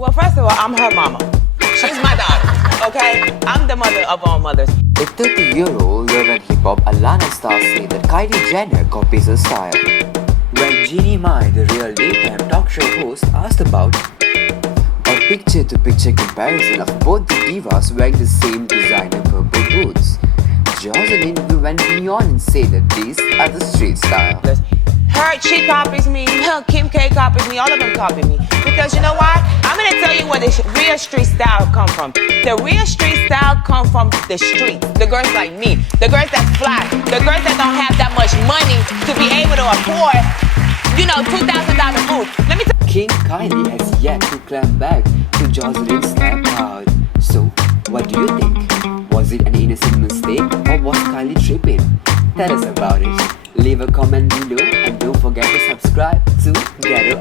Well, first of all, I'm her mama. She's my daughter, okay? I'm the mother of all mothers. The 30-year-old love and hip-hop Alana star said that Kylie Jenner copies her style. When Jeannie Mai, the real daytime talk show host, asked about a picture-to-picture comparison of both the divas wearing the same designer purple boots, Jocelyn went beyond and said that these are the street style. She copies me, Kim K copies me, all of them copy me. Because you know why? I'm gonna tell you where the real street style come from. The real street style come from the streets. The girls like me, the girls that fly, the girls that don't have that much money to be able to afford, $2,000 boots. Let me tell King Kylie has yet to climb back to Jocelyn's slap hard. So, what do you think? Was it an innocent mistake or was Kylie tripping? Tell us about it. Leave a comment below and don't forget to subscribe to Ghetto